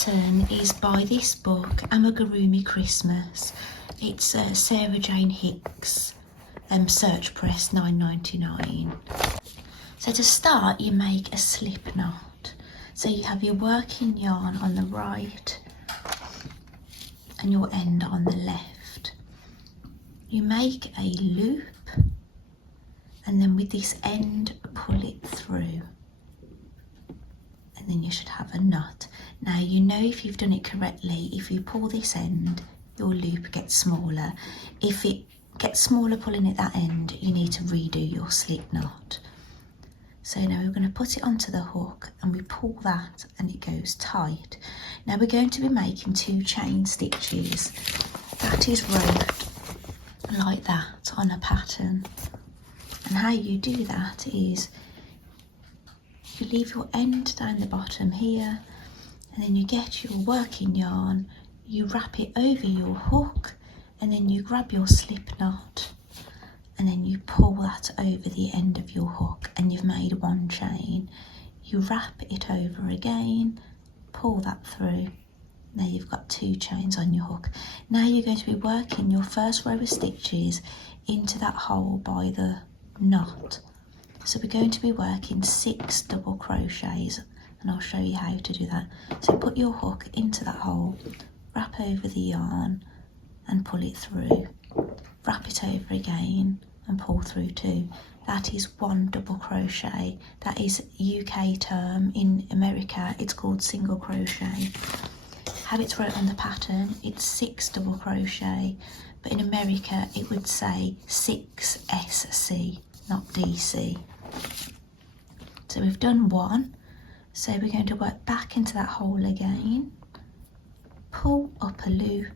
pattern is by this book, Amigurumi Christmas. It's Sarah Jane Hicks, Search Press, $9.99. So to start, you make a slip knot. So you have your working yarn on the right and your end on the left. You make a loop and then with this end pull it through, and then you should have a knot. Now you know if you've done it correctly, if you pull this end, your loop gets smaller. If it gets smaller pulling at that end, you need to redo your slip knot. So now we're going to put it onto the hook and we pull that and it goes tight. Now we're going to be making 2 chain stitches. That is wrote like that on a pattern. And how you do that is you leave your end down the bottom here, and then you get your working yarn, you wrap it over your hook, and then you grab your slip knot and then you pull that over the end of your hook, and you've made 1 chain. You wrap it over again, pull that through. Now you've got 2 chains on your hook. Now you're going to be working your first row of stitches into that hole by the knot. So we're going to be working 6 double crochets, and I'll show you how to do that. So put your hook into that hole, wrap over the yarn and pull it through, wrap it over again and pull through 2. That is 1 double crochet. That is a UK term. In America it's called single crochet. How it's wrote on the pattern, it's 6 double crochet, but in America it would say 6SC, not DC. So we've done 1, so we're going to work back into that hole again, pull up a loop,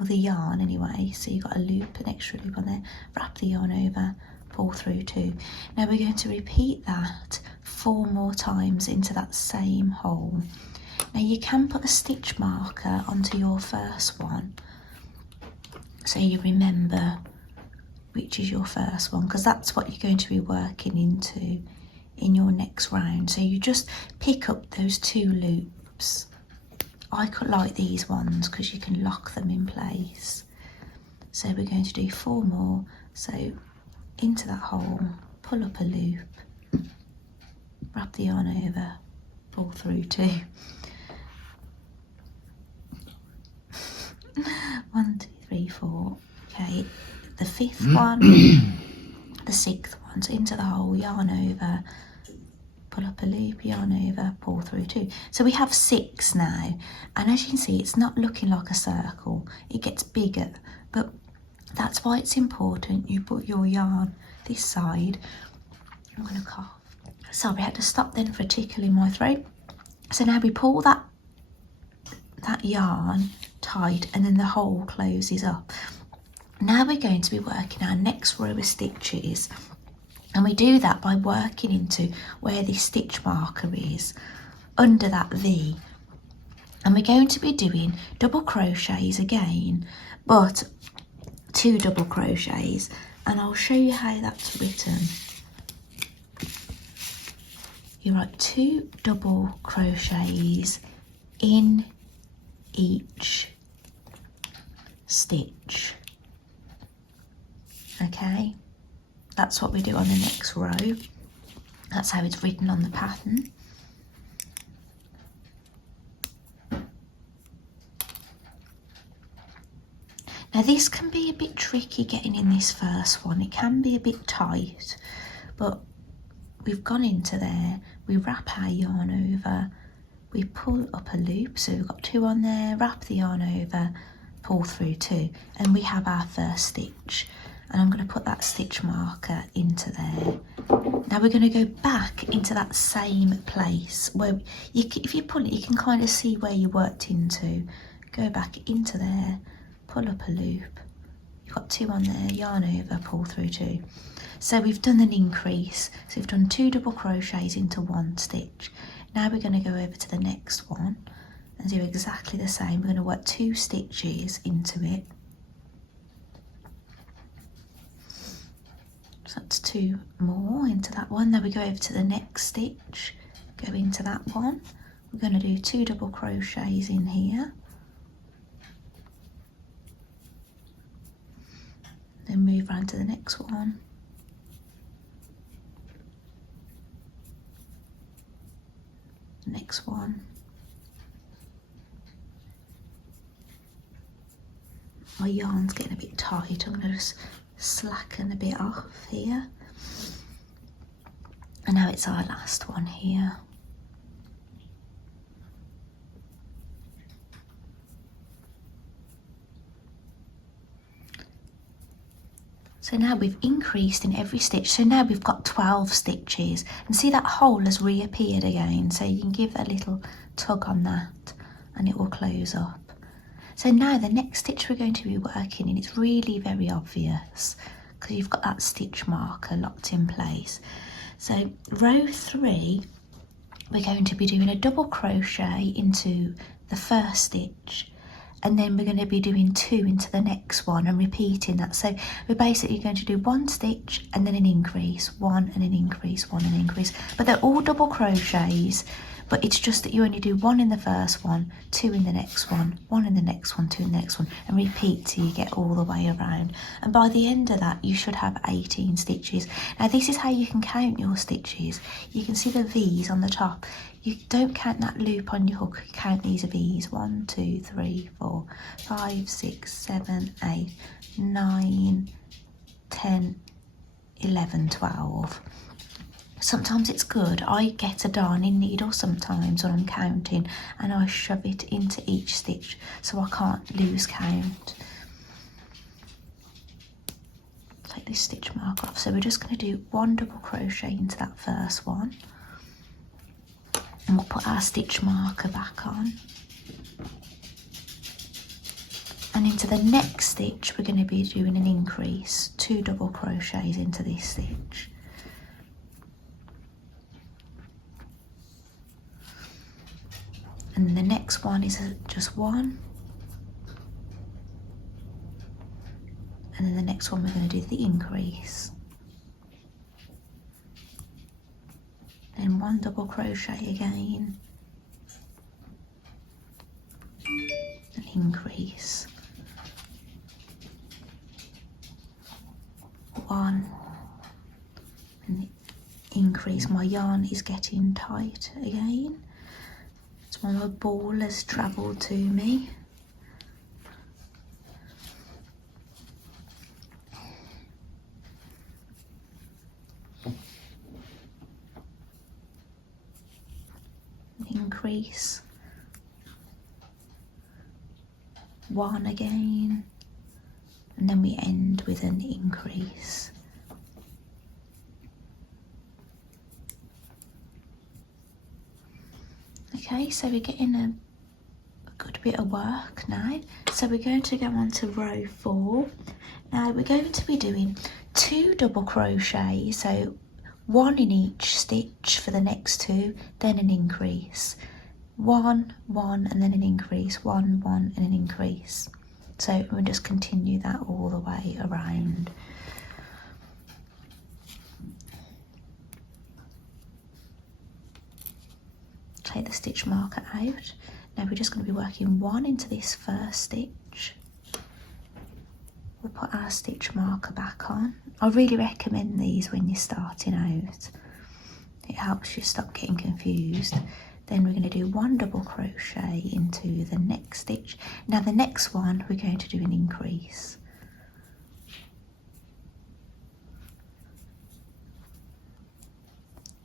or the yarn anyway, so you've got a loop, an extra loop on there, wrap the yarn over, pull through 2. Now we're going to repeat that 4 more times into that same hole. Now you can put a stitch marker onto your first one so you remember which is your first one, because that's what you're going to be working into in your next round. So you just pick up those 2 loops. I quite like these ones because you can lock them in place. So we're going to do 4 more. So into that hole, pull up a loop, wrap the yarn over, pull through 2. 1, 2, 3, 4. Okay, the 5th one, the 6th one. So into the hole, yarn over, pull up a loop, yarn over, pull through 2. So we have 6 now, and as you can see, it's not looking like a circle. It gets bigger, but that's why it's important you put your yarn this side. I'm going to cough. Sorry, I had to stop then for a tickle in my throat. So now we pull that yarn tight, and then the hole closes up. Now we're going to be working our next row of stitches, and we do that by working into where this stitch marker is, under that V. And we're going to be doing double crochets again, but 2 double crochets, and I'll show you how that's written. You write 2 double crochets in each stitch. Okay, that's what we do on the next row. That's how it's written on the pattern. Now this can be a bit tricky getting in this first one. It can be a bit tight, but we've gone into there, we wrap our yarn over, we pull up a loop, so we've got 2 on there, wrap the yarn over, pull through 2, and we have our first stitch. And I'm going to put that stitch marker into there. Now we're going to go back into that same place where if you pull it, you can kind of see where you worked into. Go back into there, pull up a loop. You've got 2 on there, yarn over, pull through 2. So we've done an increase. So we've done 2 double crochets into 1 stitch. Now we're going to go over to the next one and do exactly the same. We're going to work 2 stitches into it. So that's 2 more into that one. Then we go over to the next stitch, go into that one, we're going to do 2 double crochets in here, then move on to the next one, next one, my yarn's getting a bit tight, I'm going to just slacken a bit off here, and now it's our last one here. So now we've increased in every stitch, so now we've got 12 stitches, and see that hole has reappeared again, so you can give a little tug on that and it will close up. So now the next stitch we're going to be working in, it's really very obvious because you've got that stitch marker locked in place. So row 3, we're going to be doing a double crochet into the first stitch, and then we're going to be doing 2 into the next one and repeating that. So we're basically going to do 1 stitch and then an increase, 1 and an increase, 1 and an increase, but they're all double crochets, but it's just that you only do 1 in the first one, 2 in the next one, 1 in the next one, 2 in the next one, and repeat till you get all the way around. And by the end of that you should have 18 stitches. Now this is how you can count your stitches. You can see the V's on the top. You don't count that loop on your hook, you count these V's. 1, 2, 3, 4, 5, 6, 7, 8, 9, 10, 11, 12. Sometimes it's good, I get a darning needle sometimes when I'm counting and I shove it into each stitch so I can't lose count. Take this stitch mark off, so we're just going to do 1 double crochet into that first one, and we'll put our stitch marker back on, and into the next stitch we're going to be doing an increase, 2 double crochets into this stitch. And the next one is just 1, and then the next one we're going to do the increase, then 1 double crochet again, an increase, 1, and increase. My yarn is getting tight again. My ball has travelled to me. Increase, 1 again, and then we end with an increase. Okay, so we're getting a good bit of work now. So we're going to go on to row 4. Now we're going to be doing 2 double crochets, so 1 in each stitch for the next 2, then an increase. 1, 1, and then an increase, 1, 1, and an increase. So we'll just continue that all the way around. Take the stitch marker out. Now we're just going to be working 1 into this first stitch. We'll put our stitch marker back on. I really recommend these when you're starting out. It helps you stop getting confused. Then we're going to do 1 double crochet into the next stitch. Now the next one we're going to do an increase.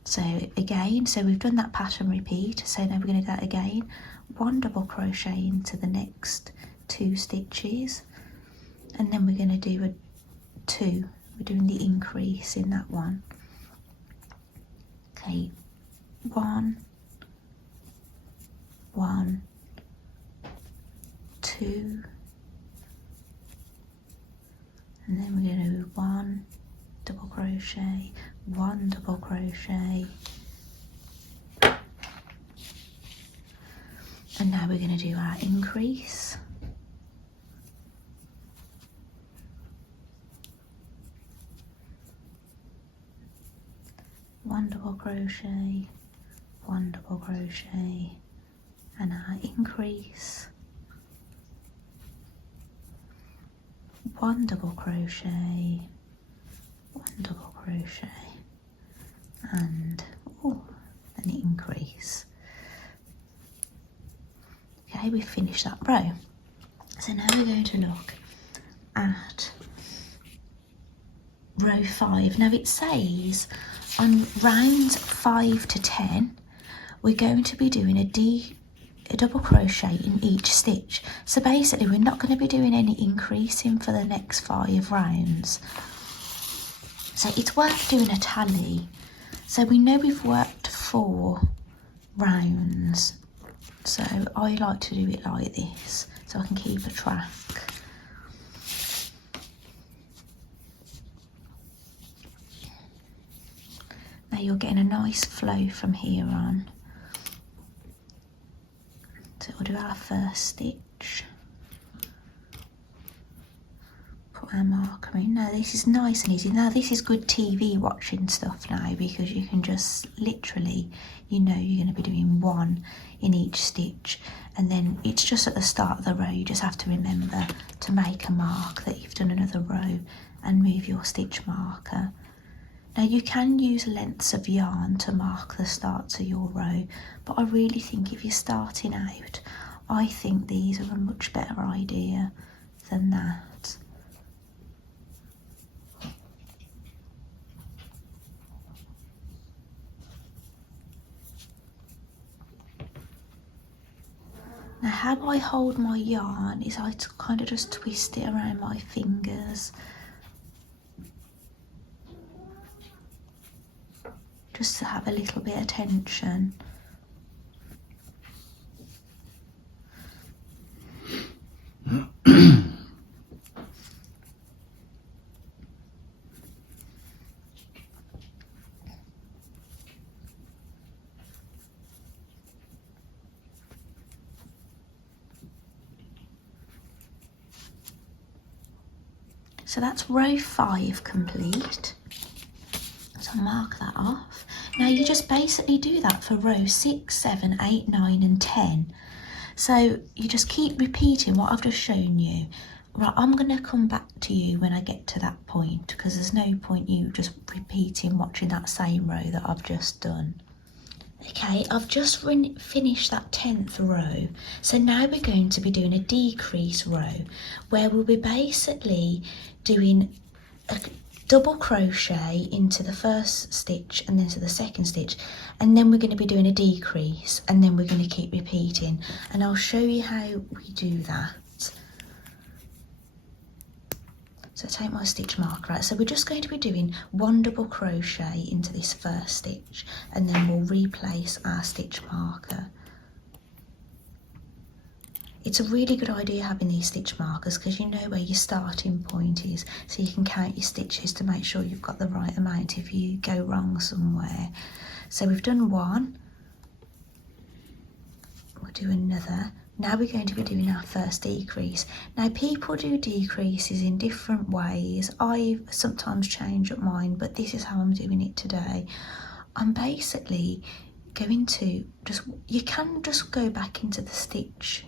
So again, so we've done that pattern repeat, so now we're going to do that again. 1 double crochet into the next 2 stitches, and then we're going to do a 2. We're doing the increase in that one. Okay, 1, 1, 2, and then we're going to do 1 double crochet, 1 double crochet, and now we're going to do our increase. One double crochet, 1 double crochet, and our increase, 1 double crochet, 1 double crochet, and an increase. Okay, we've finished that row. So now we're going to look at row 5. Now it says on rounds 5 to 10 we're going to be doing a double crochet in each stitch. So basically we're not going to be doing any increasing for the next 5 rounds. So it's worth doing a tally. So we know we've worked 4 rounds. So I like to do it like this so I can keep a track. Now you're getting a nice flow from here on. So we'll do our first stitch. Put our marker in. Now this is nice and easy. Now this is good TV watching stuff now, because you can just literally, you know you're going to be doing 1 in each stitch, and then it's just at the start of the row you just have to remember to make a mark that you've done another row and move your stitch marker. Now you can use lengths of yarn to mark the starts of your row, but I really think if you're starting out, I think these are a much better idea than that. Now how I hold my yarn is I kind of just twist it around my fingers, just to have a little bit of tension. So that's row 5 complete. So I'll mark that off. Now you just basically do that for row 6, 7, 8, 9 and 10. So you just keep repeating what I've just shown you. Right, I'm going to come back to you when I get to that point, because there's no point you just repeating watching that same row that I've just done. Okay, I've just finished that 10th row. So now we're going to be doing a decrease row where we'll be basically doing a double crochet into the first stitch and then to the second stitch, and then we're going to be doing a decrease, and then we're going to keep repeating, and I'll show you how we do that. So take my stitch marker out. So we're just going to be doing 1 double crochet into this first stitch, and then we'll replace our stitch marker. It's a really good idea having these stitch markers, because you know where your starting point is, so you can count your stitches to make sure you've got the right amount if you go wrong somewhere. So we've done 1, we'll do another. Now we're going to be doing our first decrease. Now people do decreases in different ways. I sometimes change up mine, but this is how I'm doing it today. I'm basically going to you can just go back into the stitch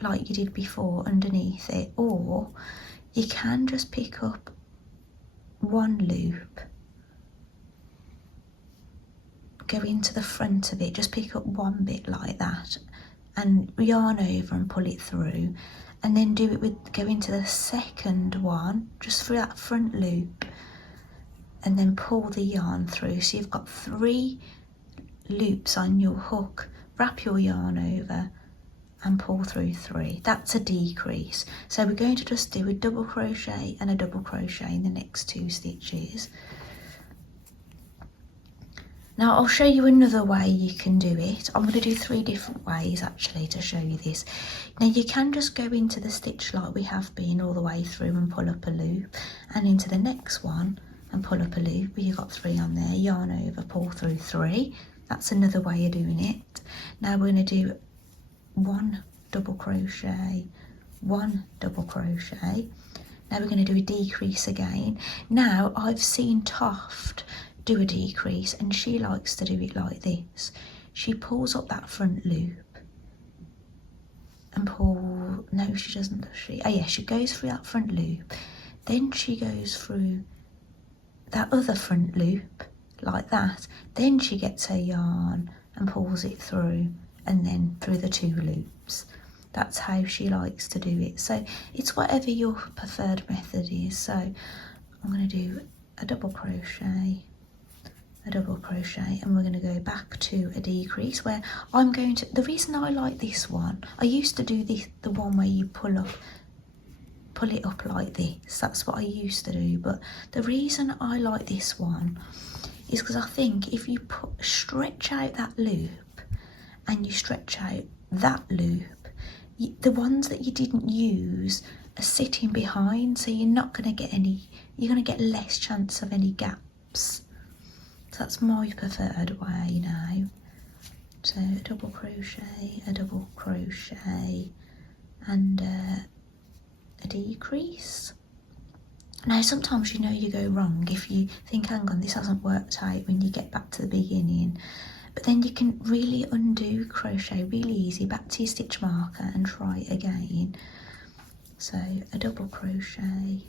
like you did before underneath it, or you can just pick up 1 loop, go into the front of it, just pick up 1 bit like that and yarn over and pull it through, and then do it with, go into the second one just through that front loop and then pull the yarn through. So you've got 3 loops on your hook, wrap your yarn over and pull through 3. That's a decrease. So we're going to just do a double crochet and a double crochet in the next 2 stitches. Now I'll show you another way you can do it. I'm going to do 3 different ways actually to show you this. Now you can just go into the stitch like we have been all the way through and pull up a loop, and into the next one and pull up a loop where you've got 3 on there, yarn over, pull through 3. That's another way of doing it. Now we're going to do 1 double crochet, 1 double crochet. Now we're going to do a decrease again. Now I've seen Toft do a decrease and she likes to do it like this. She pulls up that front loop and pull, no she doesn't, does she? Oh yeah, she goes through that front loop, then she goes through that other front loop like that, then she gets her yarn and pulls it through, and then through the 2 loops. That's how she likes to do it. So it's whatever your preferred method is. So I'm going to do a double crochet, a double crochet, and we're going to go back to a decrease where I'm going to, the reason I like this one, I used to do the one where you pull it up like this. That's what I used to do, but the reason I like this one is because I think if you stretch out that loop and you stretch out that loop, the ones that you didn't use are sitting behind, so you're not going to get any, you're going to get less chance of any gaps. So that's my preferred way now. So a double crochet, and a decrease. Now sometimes you go wrong if you think, hang on, this hasn't worked out when you get back to the beginning. But then you can really undo crochet really easy, back to your stitch marker and try it again. So a double crochet,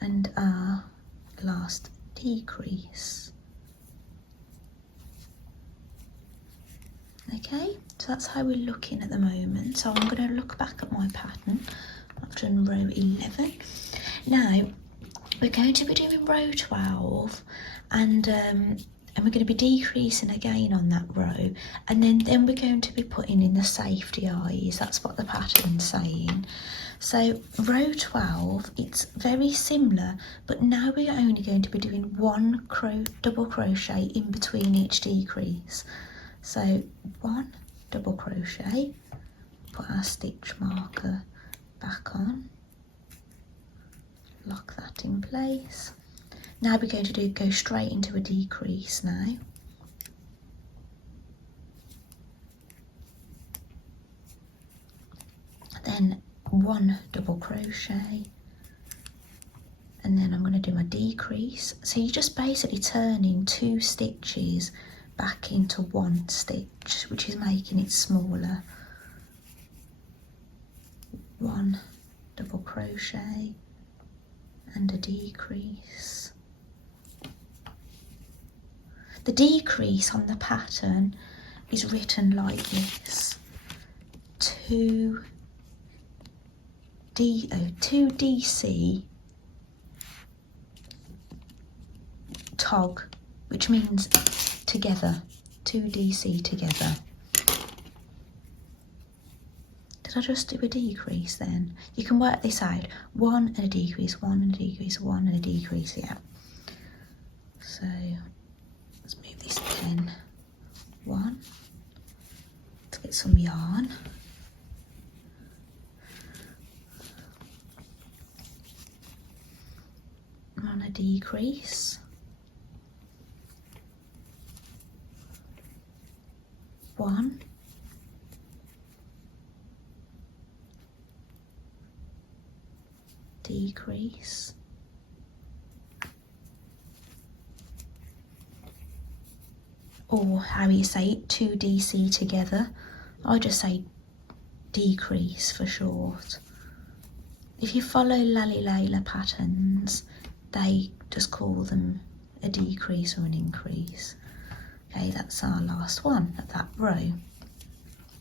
and our last decrease. Okay, so that's how we're looking at the moment. So I'm going to look back at my pattern. I've done row 11. Now we're going to be doing row 12, and we're going to be decreasing again on that row, and then we're going to be putting in the safety eyes. That's what the pattern's saying. So row 12, it's very similar, but now we're only going to be doing 1 double crochet in between each decrease. So 1 double crochet, put our stitch marker back on, lock that in place. Now we're going to go straight into a decrease now. Then 1 double crochet, and then I'm going to do my decrease. So you're just basically turning 2 stitches back into 1 stitch, which is making it smaller. 1 double crochet and a decrease. The decrease on the pattern is written like this: 2DC tog, which means together, 2DC together. Did I just do a decrease then? You can work this out. 1 and a decrease, 1 and a decrease, 1 and a decrease, yeah. So let's move this pen. 1. Let's get some yarn. On a decrease. 1. Decrease. Or how you say it, 2DC together. I just say decrease for short. If you follow Lally Layla patterns, they just call them a decrease or an increase. Okay, that's our last one of that row.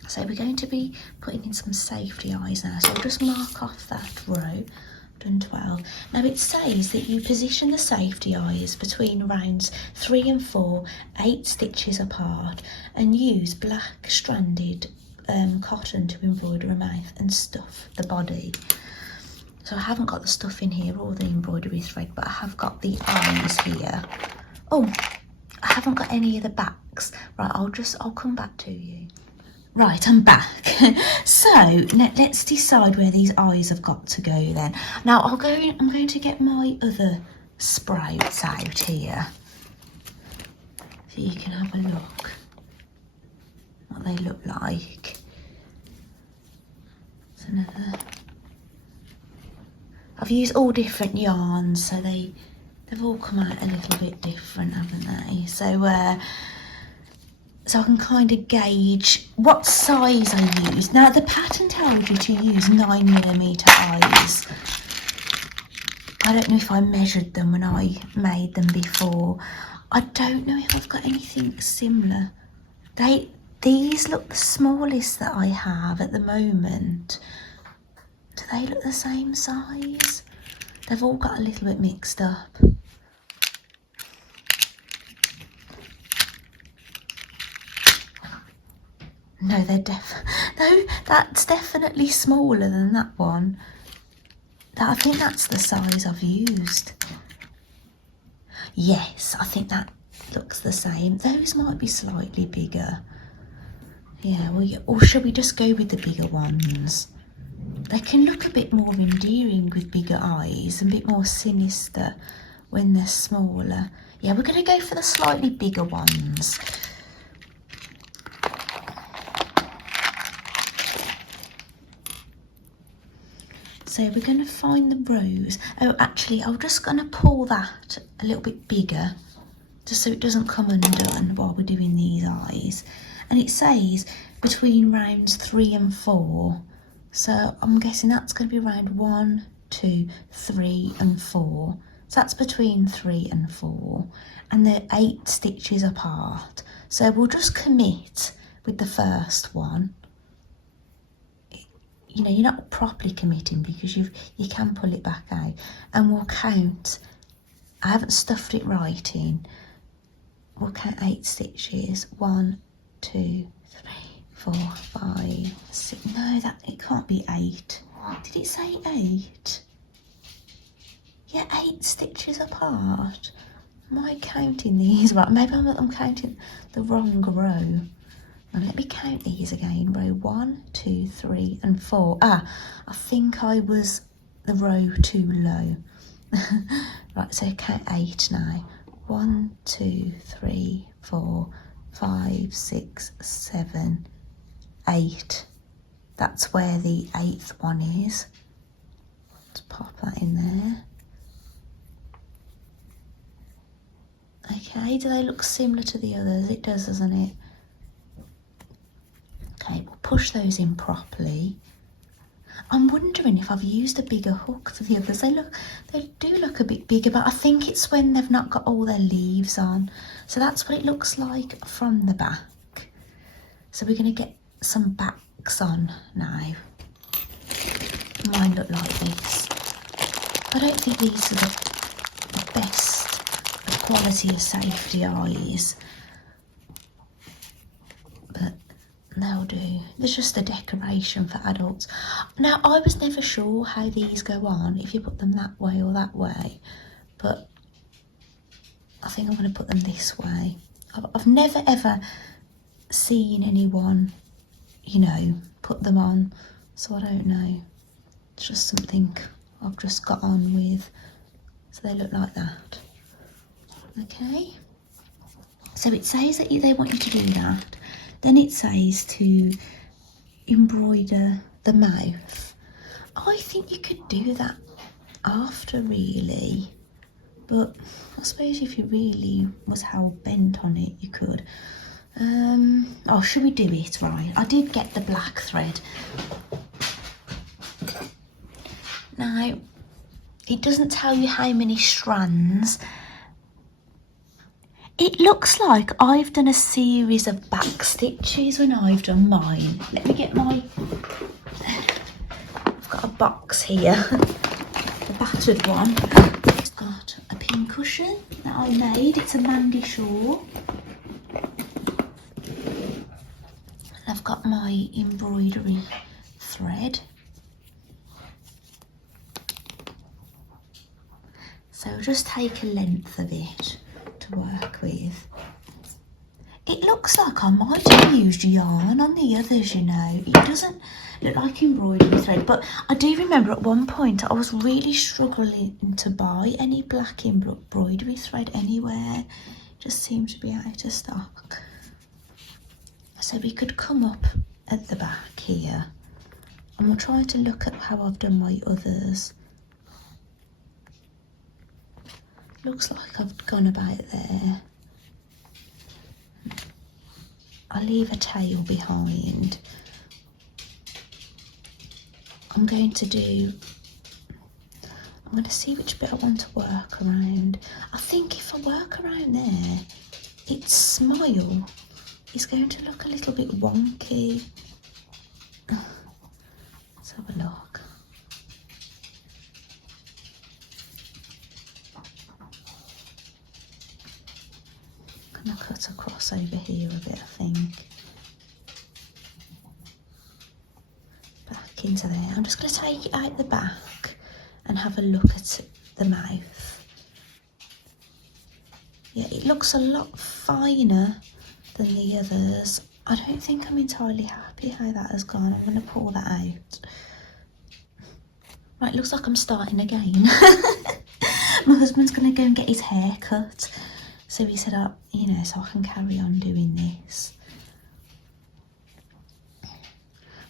So we're going to be putting in some safety eyes now. So I'll just mark off that row. I've done 12. Now it says that you position the safety eyes between rounds 3 and 4, 8 stitches apart, and use black stranded cotton to embroider a mouth and stuff the body. So I haven't got the stuff in here or the embroidery thread, but I have got the eyes here. Oh, I haven't got any of the backs. Right, I'll come back to you. Right, I'm back. So let's decide where these eyes have got to go then. Now I'm going to get my other sprouts out here, so you can have a look what they look like. It's another. I've used all different yarns, so they've all come out a little bit different, haven't they? So so I can kind of gauge what size I use. Now the pattern tells you to use 9mm eyes. I don't know if I measured them when I made them before. I don't know if I've got anything similar. These look the smallest that I have at the moment. Do they look the same size? They've all got a little bit mixed up. No, no, that's definitely smaller than that one. I think that's the size I've used. Yes, I think that looks the same. Those might be slightly bigger. Yeah, well, or should we just go with the bigger ones? They can look a bit more endearing with bigger eyes and a bit more sinister when they're smaller. Yeah, we're going to go for the slightly bigger ones. So we're going to find the rose. Oh, actually, I'm just going to pull that a little bit bigger, just so it doesn't come undone while we're doing these eyes. And it says between rounds 3 and 4. So I'm guessing that's going to be round 1, 2, 3 and 4. So that's between 3 and 4. And they're 8 stitches apart. So we'll just commit with the first one. You know, you're not properly committing because you can pull it back out. And we'll count. I haven't stuffed it right in. We'll count 8 stitches. 1, 2, 3, 4, 5, 6. No, it can't be 8. Did it say 8? Yeah, 8 stitches apart. Am I counting these right? Maybe I'm counting the wrong row. Now let me count these again. Row 1, 2, 3 and 4. I think I was the row too low. Right, so count 8 now. 1, 2, 3, 4, 5, 6, 7, 8. That's where the 8th one is. Let's pop that in there. Okay, do they look similar to the others? It does, doesn't it? Okay, we'll push those in properly. I'm wondering if I've used a bigger hook for the others. They do look a bit bigger, but I think it's when they've not got all their leaves on. So that's what it looks like from the back. So we're going to get some backs on now. Mine look like this. I don't think these are the best quality of safety eyes, but they'll do. There's just a decoration for adults. Now, I was never sure how these go on, if you put them that way or that way, but I think I'm going to put them this way. I've never ever seen anyone, you know, put them on, so I don't know. It's just something I've just got on with. So they look like that. Okay, so it says that they want you to do that. Then it says to embroider the mouth. I think you could do that after, really, but I suppose if you really was hell bent on it, you could. Oh, should we do it? Right, I did get the black thread. Now, it doesn't tell you how many strands. It looks like I've done a series of back stitches when I've done mine. Let me get my... I've got a box here, a battered one. It's got a pin cushion that I made. It's a Mandy Shaw. And I've got my embroidery thread. So just take a length of it to work with. It looks like I might have used yarn on the others, you know. It doesn't look like embroidery thread, but I do remember at one point I was really struggling to buy any black embroidery thread anywhere. It just seemed to be out of stock. So we could come up at the back here and we'll try to look at how I've done my others. Looks like I've gone about there. I'll leave a tail behind. I'm going to see which bit I want to work around. I think if I work around there, its smile is going to look a little bit wonky. Let's have a look. I'm going to cut across over here a bit, I think. Back into there. I'm just going to take it out the back and have a look at the mouth. Yeah, it looks a lot finer than the others. I don't think I'm entirely happy how that has gone. I'm going to pull that out. Right, looks like I'm starting again. My husband's going to go and get his hair cut. So he said, you know, so I can carry on doing this.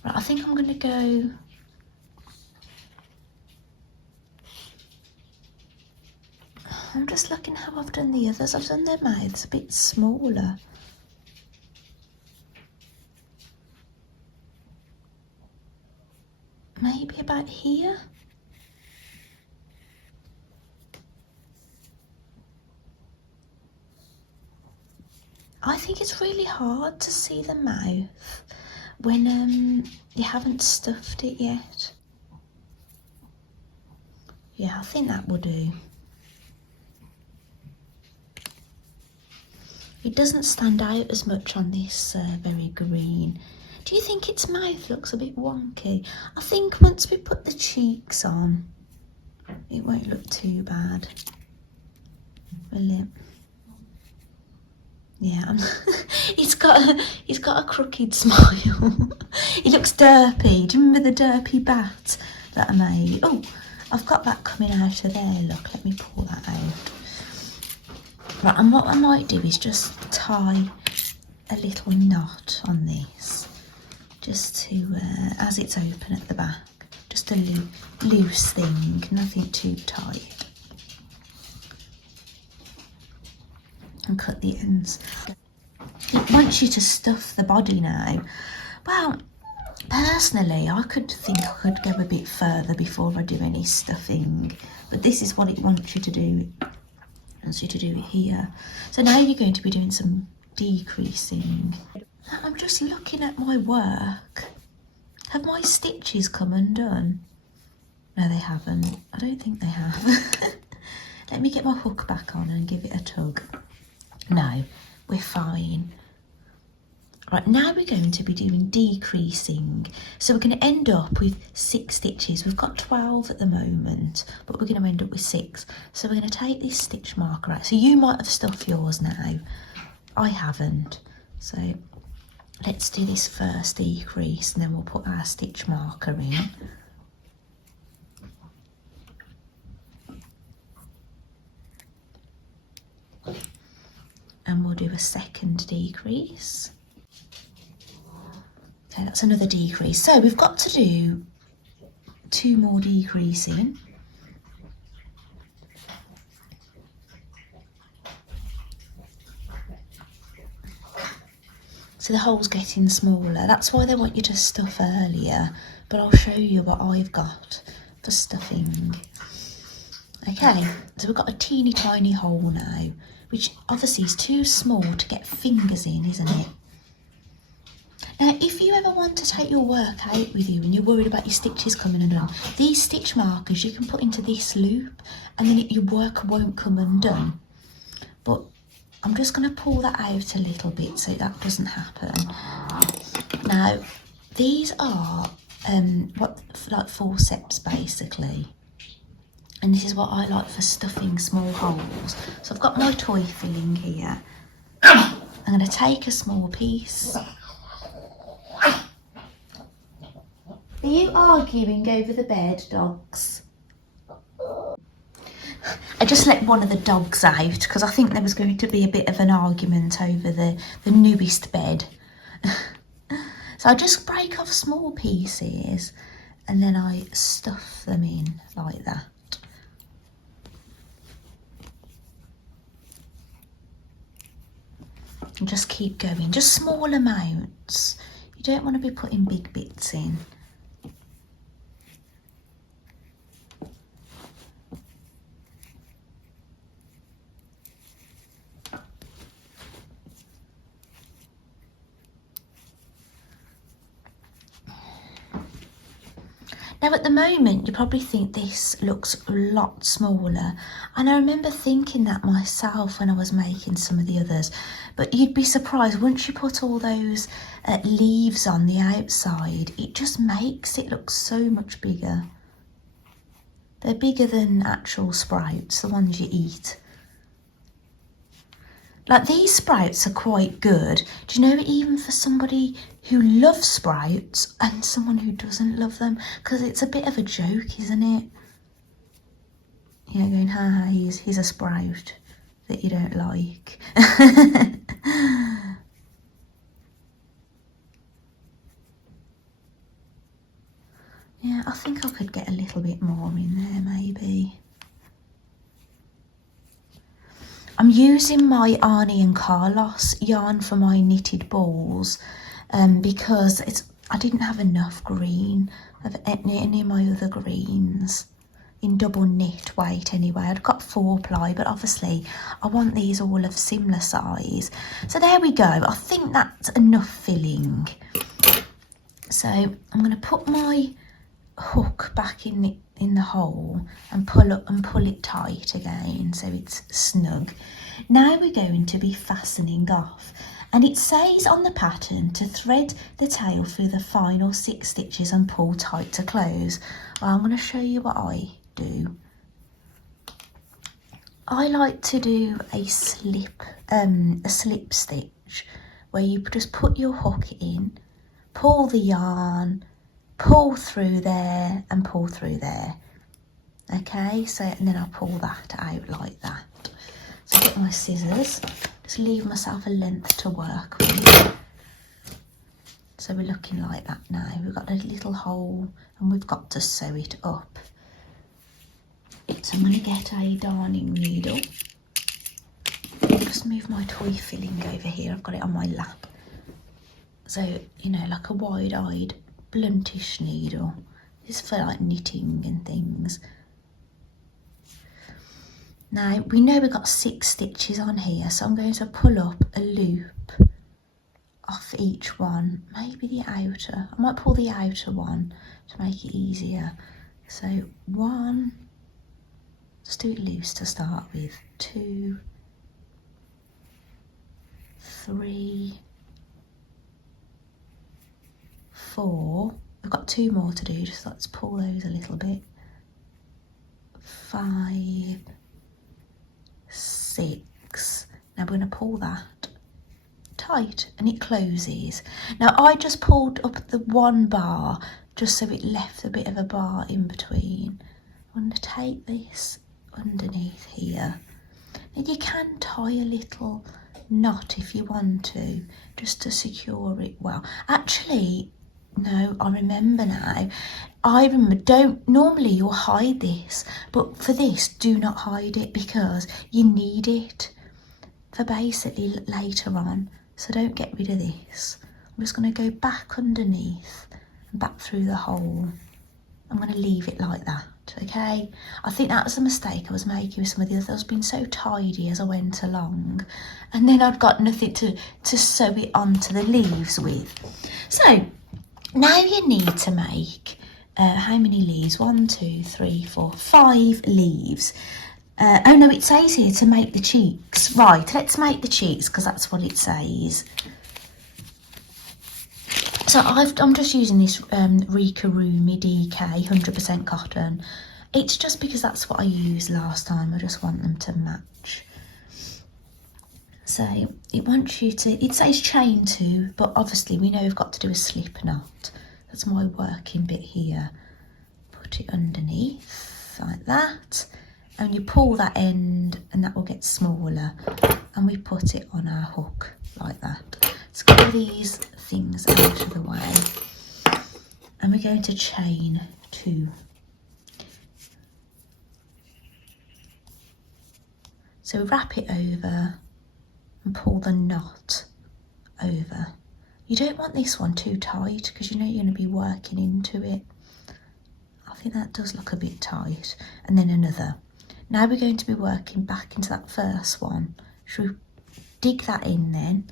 Right, I think I'm going to go... I'm just looking how I've done the others. I've done their mouths a bit smaller. Maybe about here. I think it's really hard to see the mouth when you haven't stuffed it yet. Yeah, I think that will do. It doesn't stand out as much on this very green. Do you think its mouth looks a bit wonky? I think once we put the cheeks on, it won't look too bad, will it? Yeah, he's got a crooked smile. He looks derpy. Do you remember the derpy bat that I made? Oh, I've got that coming out of there. Look, let me pull that out. Right, and what I might do is just tie a little knot on this, just to, as it's open at the back, just a loose thing, nothing too tight. And cut the ends. It wants you to stuff the body now. Well, personally, I think I could go a bit further before I do any stuffing, but this is what it wants you to do. It wants you to do it here. So now you're going to be doing some decreasing. I'm just looking at my work. Have my stitches come undone? No, they haven't. I don't think they have. Let me get my hook back on and give it a tug. No, we're fine. Right, now we're going to be doing decreasing. So we're going to end up with 6 stitches. We've got 12 at the moment, but we're going to end up with 6. So we're going to take this stitch marker out. So you might have stuffed yours now. I haven't. So let's do this first decrease and then we'll put our stitch marker in. And we'll do a second decrease. Okay, that's another decrease. So we've got to do 2 more decreasing. So the hole's getting smaller. That's why they want you to stuff earlier. But I'll show you what I've got for stuffing. Okay, so we've got a teeny tiny hole now, which obviously is too small to get fingers in, isn't it? Now, if you ever want to take your work out with you and you're worried about your stitches coming undone, these stitch markers you can put into this loop and then your work won't come undone. But I'm just going to pull that out a little bit so that doesn't happen. Now, these are like forceps basically. And this is what I like for stuffing small holes. So I've got my toy filling here. I'm going to take a small piece. Are you arguing over the bed, dogs? I just let one of the dogs out because I think there was going to be a bit of an argument over the newest bed. So I just break off small pieces and then I stuff them in like that. and just keep going, just small amounts. You don't want to be putting big bits in. Now at the moment you probably think this looks a lot smaller, and I remember thinking that myself when I was making some of the others, but you'd be surprised once you put all those leaves on the outside, it just makes it look so much bigger. They're bigger than actual sprouts, the ones you eat. Like these sprouts are quite good. Do you know, even for somebody who loves sprouts and someone who doesn't love them, because it's a bit of a joke, isn't it? You know, going, ha, he's a sprout that you don't like. Yeah, I think I could get a little bit more in there maybe. I'm using my Arnie and Carlos yarn for my knitted balls because I didn't have enough green of any of my other greens in double knit weight anyway. I'd got 4 ply, but obviously I want these all of similar size. So there we go. I think that's enough filling. So I'm going to put my hook back in the hole and pull it tight again so it's snug. Now we're going to be fastening off, and it says on the pattern to thread the tail through the final 6 stitches and pull tight to close. Well, I'm going to show you what I do. I like to do a slip stitch where you just put your hook in, pull the yarn, pull through there and pull through there. Okay, so and then I'll pull that out like that. So get my scissors, just leave myself a length to work with. So we're looking like that now. We've got a little hole and we've got to sew it up. So I'm going to get a darning needle. Just move my toy filling over here. I've got it on my lap. So, you know, like a wide-eyed bluntish needle. This is for like knitting and things. Now we know we've got 6 stitches on here, so I'm going to pull up a loop off each one, maybe the outer. I might pull the outer one to make it easier. So 1, just do it loose to start with, 2, 3, 4. We've got 2 more to do, just let's pull those a little bit. 5, 6. Now we're going to pull that tight and it closes. Now I just pulled up the 1 bar just so it left a bit of a bar in between. I'm going to take this underneath here. Now you can tie a little knot if you want to, just to secure it well. Actually, no, I remember now. Normally you'll hide this, but for this, do not hide it because you need it for basically later on. So don't get rid of this. I'm just going to go back underneath and back through the hole. I'm going to leave it like that, okay? I think that was a mistake I was making with some of the others. I was being so tidy as I went along, and then I'd got nothing to sew it onto the leaves with. So now you need to make how many leaves? 1, 2, 3, 4, 5 leaves. Oh no, it says here to make the cheeks. Right, let's make the cheeks because that's what it says. So I'm just using this Amigurumi DK 100% cotton. It's just because that's what I used last time. I just want them to match. So it wants you to, it says chain 2, but obviously we know we've got to do a slip knot. That's my working bit here. Put it underneath like that, and you pull that end and that will get smaller, and we put it on our hook like that. Let's get all these things out of the way, and we're going to chain 2. So wrap it over and pull the knot over. You don't want this one too tight because you know you're going to be working into it. I think that does look a bit tight. And then another. Now we're going to be working back into that first one. Should we dig that in then?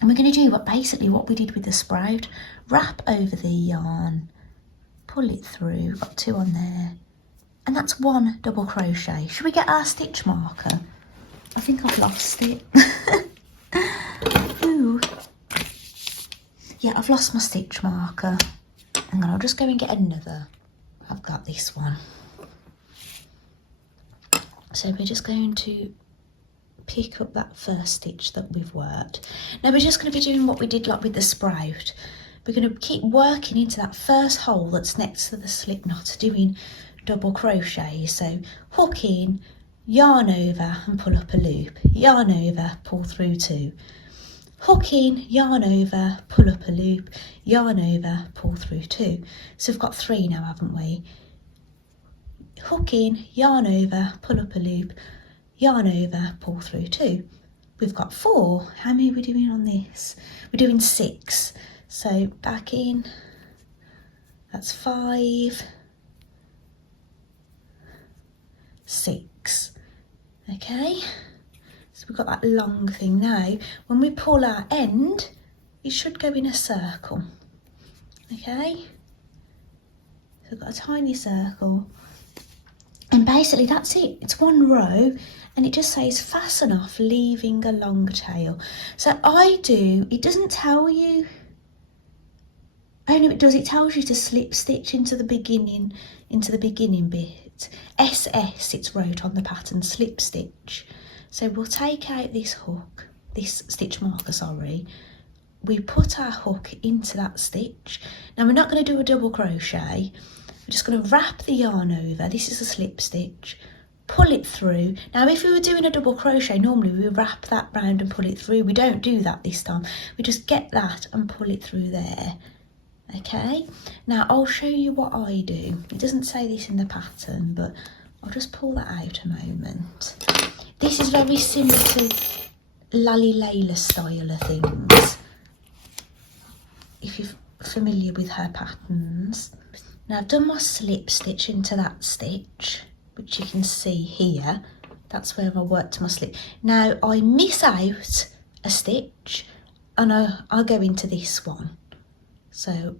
And we're going to do basically what we did with the sprout. Wrap over the yarn, pull it through, got 2 on there. And that's 1 double crochet. Should we get our stitch marker? I think I've lost it. Ooh. Yeah, I've lost my stitch marker. Hang on, I'll just go and get another. I've got this one. So we're just going to pick up that first stitch that we've worked. Now we're just going to be doing what we did like with the sprout. We're going to keep working into that first hole that's next to the slip knot, doing double crochet. So hook in, yarn over and pull up a loop, yarn over, pull through 2. Hook in, yarn over, pull up a loop, yarn over, pull through 2. So we've got 3 now, haven't we? Hook in, yarn over, pull up a loop, yarn over, pull through 2. We've got 4. How many are we doing on this? We're doing 6. So back in, that's 5, 6. Okay, so we've got that long thing now. When we pull our end, it should go in a circle. Okay, so we've got a tiny circle. And basically that's it. It's 1 row and it just says fasten off, leaving a long tail. So it doesn't tell you. Oh no, it does. It tells you to slip stitch into the beginning bit. SS it's wrote on the pattern, slip stitch. So we'll take out this hook, this stitch marker, sorry. We put our hook into that stitch. Now we're not going to do a double crochet. We're just going to wrap the yarn over. This is a slip stitch. Pull it through. Now if we were doing a double crochet, normally we wrap that round and pull it through. We don't do that this time. We just get that and pull it through there. Okay, now I'll show you what I do. It doesn't say this in the pattern, but I'll just pull that out a moment. This is very similar to Lally Layla style of things, if you're familiar with her patterns. Now I've done my slip stitch into that stitch, which you can see here. That's where I worked my slip. Now I miss out a stitch and I'll go into this one. So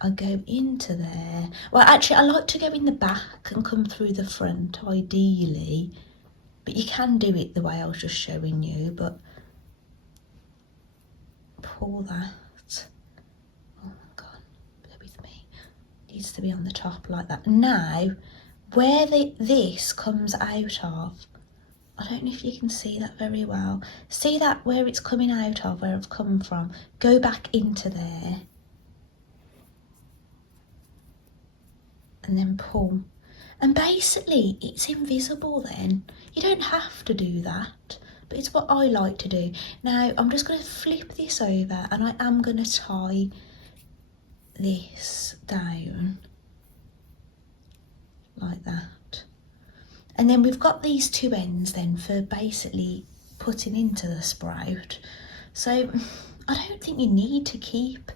I'll go into there. Well, actually, I like to go in the back and come through the front, ideally. But you can do it the way I was just showing you, but pull that. Oh my God, bear with me. It needs to be on the top like that. Now, where this comes out of, I don't know if you can see that very well. See that where it's coming out of, where I've come from? Go back into there. And then pull. And basically, it's invisible then. You don't have to do that, but it's what I like to do. Now, I'm just going to flip this over and I am going to tie this down like that. And then we've got these 2 ends then for basically putting into the sprout. So I don't think you need to keep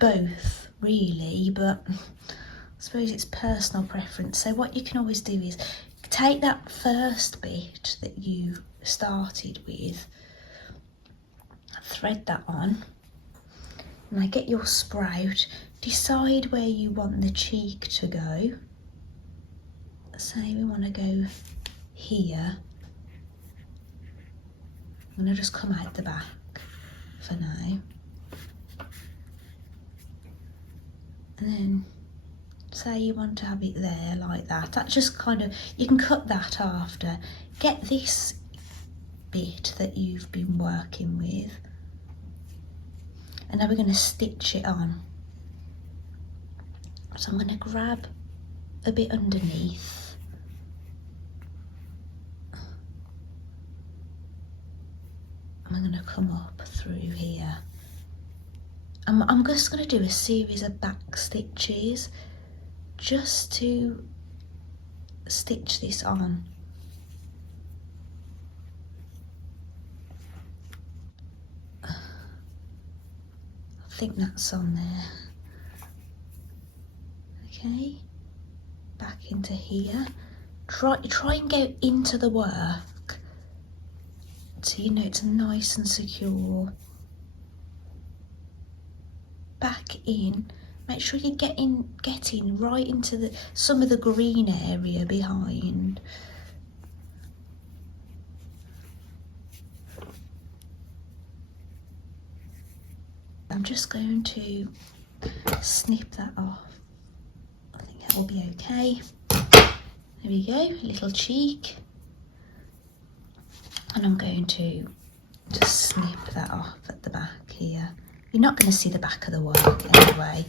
both really, but I suppose it's personal preference. So what you can always do is take that first bit that you started with, thread that on, and I get your sprout, decide where you want the cheek to go. Say we want to go here. I'm going to just come out the back for now. And then say you want to have it there like that. That's just kind of, you can cut that after. Get this bit that you've been working with. And now we're going to stitch it on. So I'm going to grab a bit underneath. I'm going to come up through here. I'm just going to do a series of back stitches just to stitch this on. I think that's on there. Okay, back into here. Try and go into the work so you know it's nice and secure. Back in. Make sure you're getting right into some of the green area behind. I'm just going to snip that off. I think that will be okay. There we go, a little cheek. And I'm going to just snip that off at the back here. You're not going to see the back of the work anyway.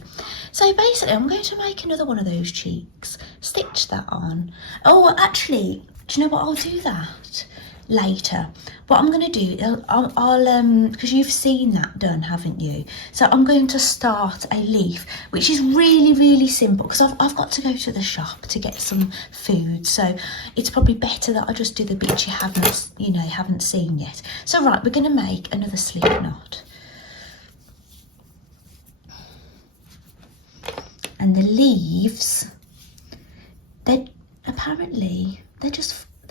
So basically I'm going to make another one of those cheeks, stitch that on. Oh, actually, do you know what, I'll do that later. What I'm going to do, I'll because you've seen that done, haven't you? So I'm going to start a leaf, which is really, really simple, because I've got to go to the shop to get some food, so it's probably better that I just do the bits you haven't seen yet. So right, we're going to make another slip knot. And the leaves, there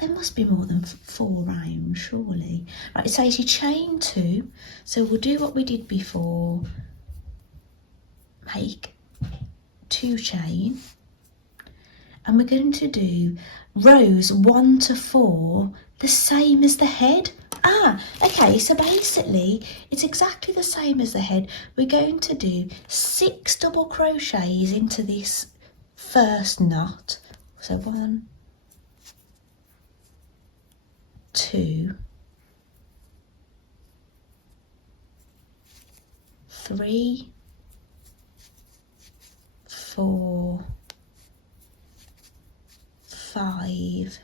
must be more than 4 rounds, surely. Right, it says you chain 2, so we'll do what we did before. Make 2 chain, and we're going to do rows 1 to 4, the same as the head. Okay, so basically it's exactly the same as the head. We're going to do 6 double crochets into this first knot. So 1, 2, 3, 4, 5,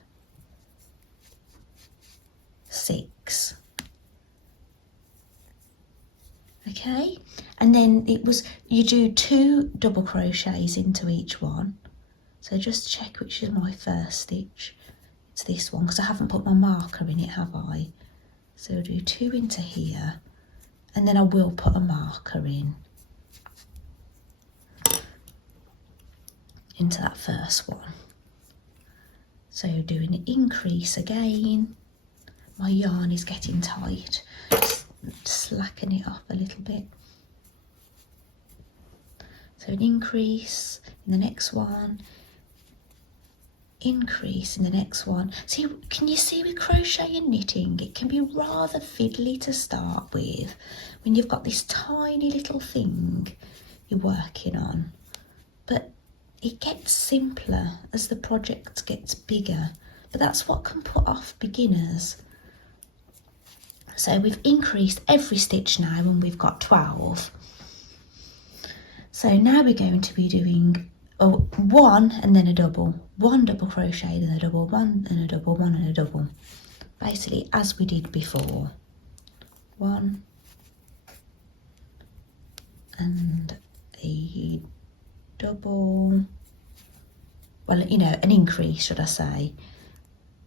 6. Okay, and then you do 2 double crochets into each one. So just check which is my first stitch. It's this one, because I haven't put my marker in it, have I? So I'll do 2 into here, and then I will put a marker into that first one. So doing an increase again. My yarn is getting tight, just slacken it off a little bit. So an increase in the next one, increase in the next one. See, can you see with crochet and knitting, it can be rather fiddly to start with when you've got this tiny little thing you're working on, but it gets simpler as the project gets bigger, but that's what can put off beginners. So we've increased every stitch now, and we've got 12. So now we're going to be doing 1 and then a double, 1 double crochet, then a double, 1 and a double, 1 and a double. Basically as we did before. 1 and a double, well, an increase, should I say.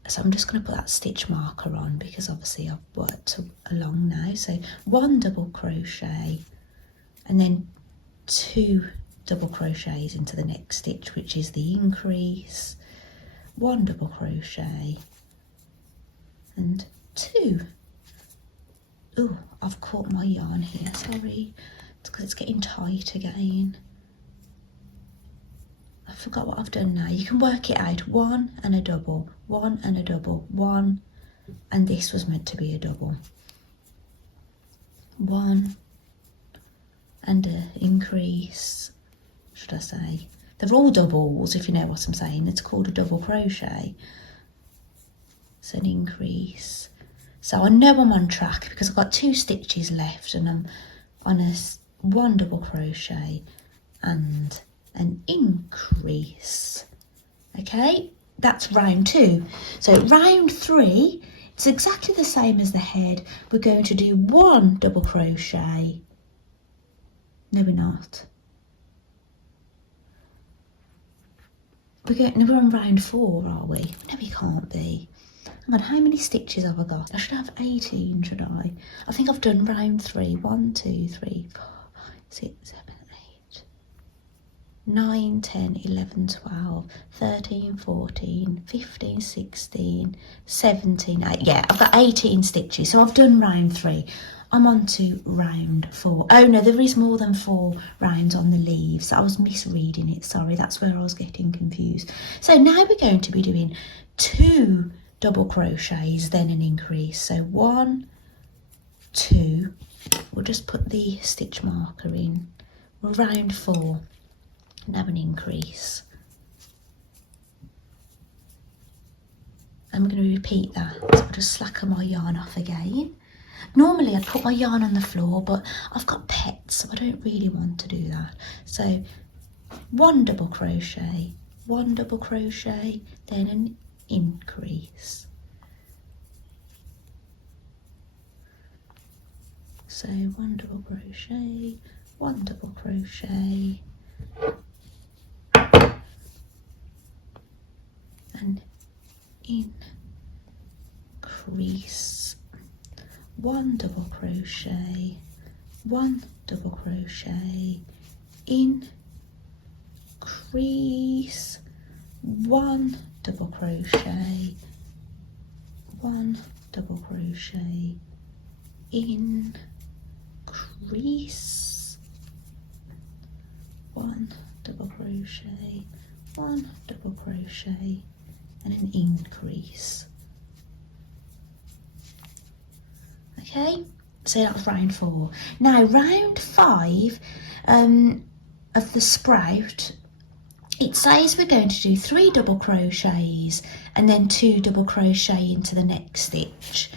So I'm just going to put that stitch marker on, because obviously I've worked along now. So 1 double crochet, and then 2 double crochets into the next stitch, which is the increase, 1 double crochet, and 2. Oh, I've caught my yarn here, sorry. It's because it's getting tight again. I forgot what I've done now. You can work it out. 1 and a double, 1 and a double, 1, and this was meant to be a double. 1 and an increase, should I say. They're all doubles, if you know what I'm saying. It's called a double crochet. So an increase. So I know I'm on track because I've got 2 stitches left, and I'm on a 1 double crochet and an increase. Okay, that's round 2. So round 3, it's exactly the same as the head. We're going to do 1 double crochet. No, we're not. We're on round 4, are we? No, we can't be. Hang on, how many stitches have I got? I should have 18, should I? I think I've done round 3. 1, 2, 3, 4, 5, 9, 10, 11, 12, 13, 14, 15, 16, 17, yeah, I've got 18 stitches. So I've done round 3. I'm on to round 4. Oh no, there is more than 4 rounds on the leaves. I was misreading it, sorry, that's where I was getting confused. So now we're going to be doing 2 double crochets, then an increase. So 1, 2, we'll just put the stitch marker in. We're round 4, now an increase. I'm going to repeat that, so I'll just slacken my yarn off again. Normally I'd put my yarn on the floor, but I've got pets, so I don't really want to do that. So 1 double crochet, 1 double crochet, then an increase. So 1 double crochet, 1 double crochet, and increase. 1 double crochet, 1 double crochet, increase, 1 double crochet, 1 double crochet, increase, 1 double crochet, 1 double crochet, and an increase. Okay, so that was round 4. Now round 5 of the sprout, it says we're going to do 3 double crochets and then 2 double crochet into the next stitch.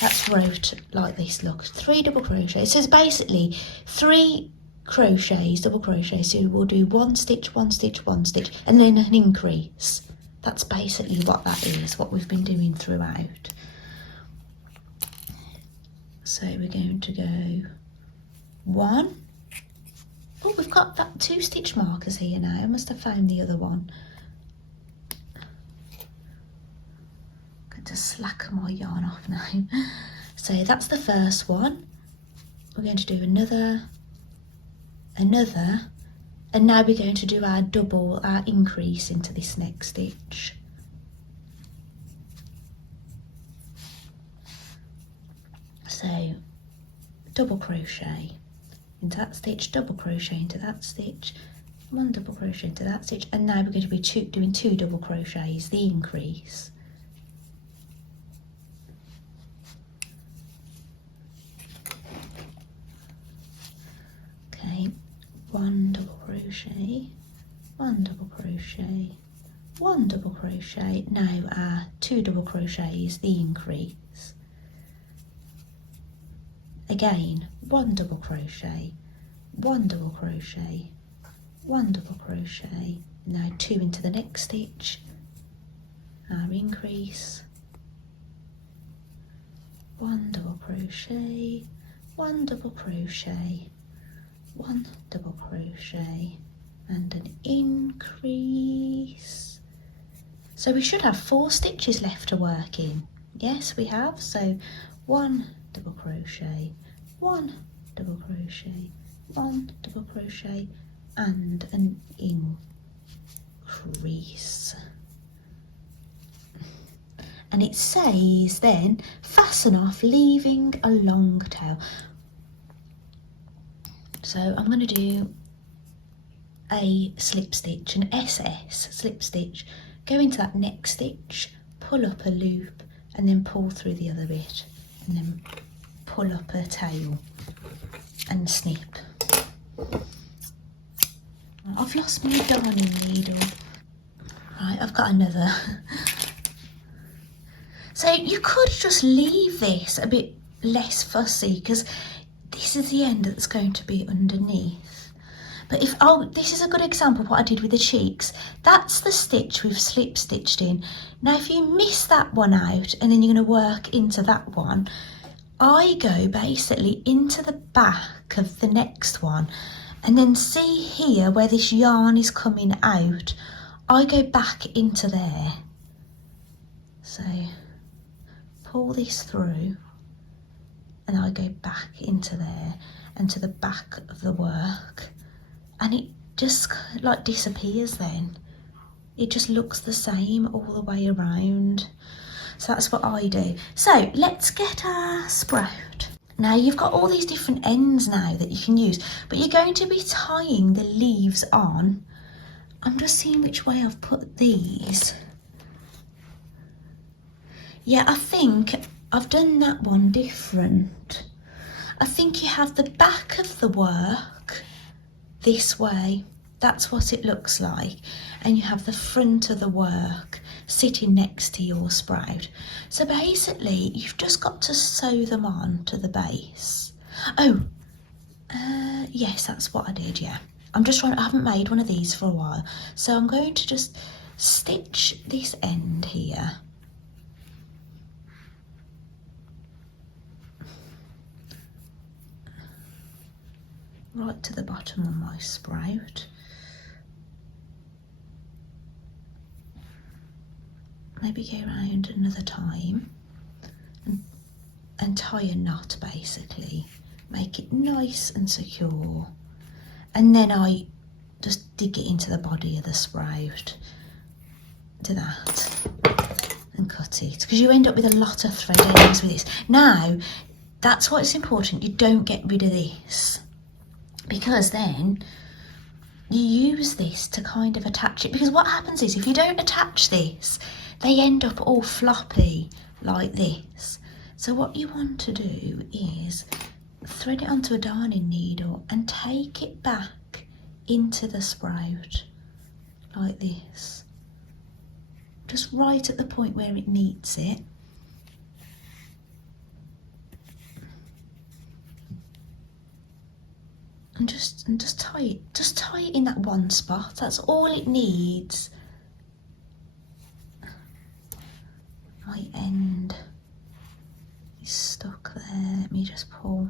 That's wrote like this, look, 3 double crochets. So it's basically 3 crochets, double crochets, so we'll do 1 stitch, 1 stitch, 1 stitch, and then an increase. That's basically what that is, what we've been doing throughout. So we're going to go 1. Oh, we've got that 2 stitch markers here now. I must have found the other one. I'm going to slacken my yarn off now. So that's the first one. We're going to do another, and now we're going to do our double, our increase into this next stitch. So double crochet into that stitch, double crochet into that stitch, 1 double crochet into that stitch, and now we're going to be doing 2 double crochets, the increase. Okay, 1 double crochet, 1 double crochet, 1 double crochet, now our 2 double crochets, the increase. Again, 1 double crochet, 1 double crochet, 1 double crochet, now 2 into the next stitch, our increase, 1 double crochet, 1 double crochet, 1 double crochet, and an increase. So we should have 4 stitches left to work in. Yes, we have. So 1 double crochet, 1 double crochet, 1 double crochet, and an increase. And it says then fasten off, leaving a long tail. So I'm going to do a slip stitch, an SS slip stitch, go into that next stitch, pull up a loop, and then pull through the other bit, and then pull up a tail and snip. I've lost my darning needle. Right, I've got another. So you could just leave this a bit less fussy, because this is the end that's going to be underneath. But if, oh, this is a good example of what I did with the cheeks. That's the stitch we've slip stitched in. Now if you miss that one out and then you're going to work into that one, I go basically into the back of the next one, and then see here where this yarn is coming out, I go back into there. So pull this through and I go back into there and to the back of the work, and just like disappears then. It just looks the same all the way around. So that's what I do. So let's get our sprout. Now you've got all these different ends now that you can use, but you're going to be tying the leaves on. I'm just seeing which way I've put these. Yeah, I think I've done that one different. I think you have the back of the work this way. That's what it looks like. And you have the front of the work sitting next to your sprout. So basically, you've just got to sew them on to the base. Oh, yes, that's what I did, yeah. I haven't made one of these for a while. So I'm going to just stitch this end here. Right to the bottom of my sprout. Maybe go around another time and tie a knot basically. Make it nice and secure. And then I just dig it into the body of the sprout. Do that and cut it. Because you end up with a lot of thread ends with this. Now, that's what's important. You don't get rid of this. Because then you use this to kind of attach it. Because what happens is if you don't attach this, they end up all floppy like this. So what you want to do is thread it onto a darning needle and take it back into the sprout like this. Just right at the point where it meets it. And just tie it. Just tie it in that one spot. That's all it needs. My end is stuck there. Let me just pull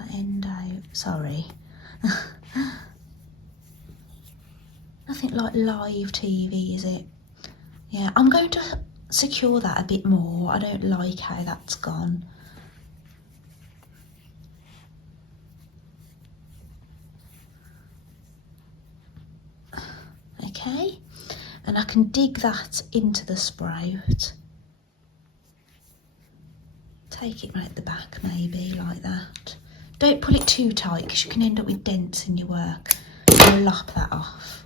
that end out. Sorry. Nothing like live TV, is it? Yeah, I'm going to secure that a bit more. I don't like how that's gone. Okay, and I can dig that into the sprout. Take it right at the back maybe, like that. Don't pull it too tight because you can end up with dents in your work. And lop that off.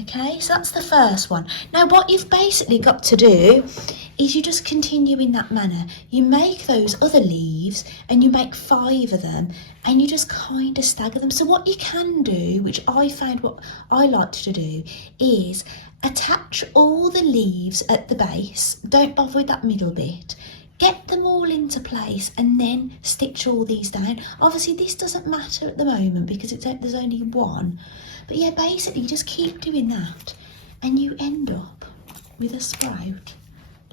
Okay, so that's the first one. Now what you've basically got to do is you just continue in that manner. You make those other leaves and you make 5 of them and you just kind of stagger them. So what you can do, which I found what I liked to do, is attach all the leaves at the base. Don't bother with that middle bit. Get them all into place and then stitch all these down. Obviously this doesn't matter at the moment because there's only one. But yeah, basically just keep doing that and you end up with a sprout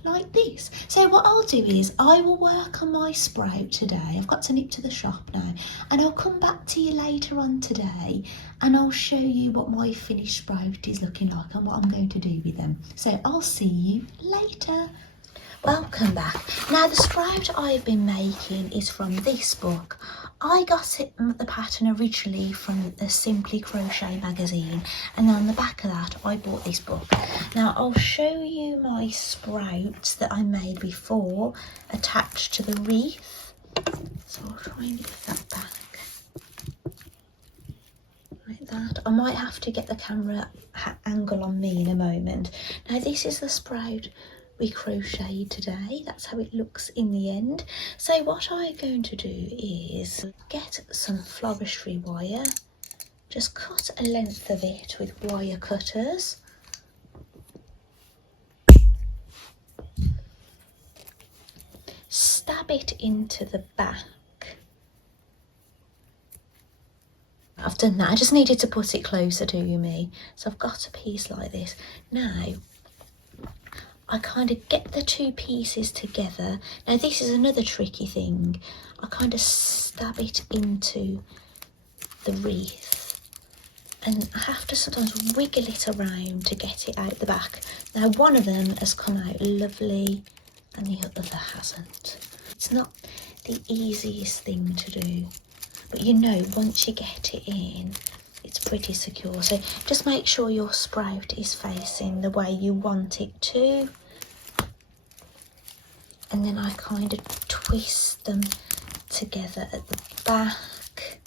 like this. So what I'll do is I will work on my sprout today. I've got to nip to the shop now and I'll come back to you later on today and I'll show you what my finished sprout is looking like and what I'm going to do with them. So I'll see you later. Welcome back. Now the sprout I've been making is from this book. I got the pattern originally from the Simply Crochet magazine and then on the back of that I bought this book. Now I'll show you my sprouts that I made before attached to the wreath. So I'll try and get that back. Like that. I might have to get the camera angle on me in a moment. Now this is the sprout we crocheted today. That's how it looks in the end. So what I'm going to do is get some floristry wire, just cut a length of it with wire cutters, stab it into the back. I've done that. I just needed to put it closer to me, so I've got a piece like this. Now I kind of get the 2 pieces together. Now this is another tricky thing. I kind of stab it into the wreath and I have to sometimes wiggle it around to get it out the back. Now one of them has come out lovely and the other hasn't. It's not the easiest thing to do. but you know, once you get it in, it's pretty secure. So just make sure your sprout is facing the way you want it to. And then I kind of twist them together at the back.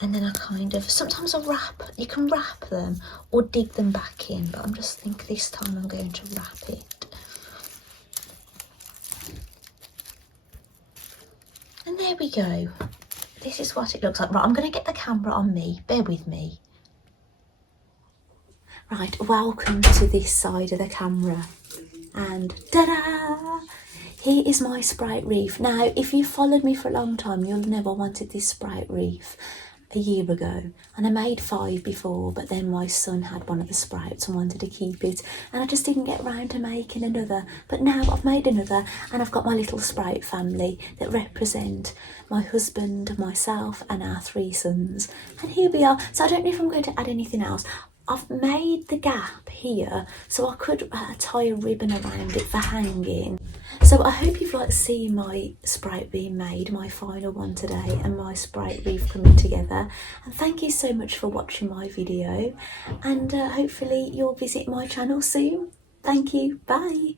And then I kind of, sometimes I wrap, you can wrap them or dig them back in, but I'm just thinking this time I'm going to wrap it. And there we go. This is what it looks like. Right, I'm going to get the camera on me. Bear with me. Right, welcome to this side of the camera. And ta-da! Here is my sprite wreath. Now, if you've followed me for a long time, you'll never wanted this sprite wreath a year ago. And I made 5 before, but then my son had one of the sprouts and wanted to keep it. And I just didn't get around to making another. But now I've made another, and I've got my little sprout family that represent my husband, myself, and our 3 sons. And here we are. So I don't know if I'm going to add anything else. I've made the gap here so I could tie a ribbon around it for hanging. So I hope you've liked seeing my sprout being made, my final one today, and my sprout wreath coming together. And thank you so much for watching my video, and hopefully you'll visit my channel soon. Thank you. Bye.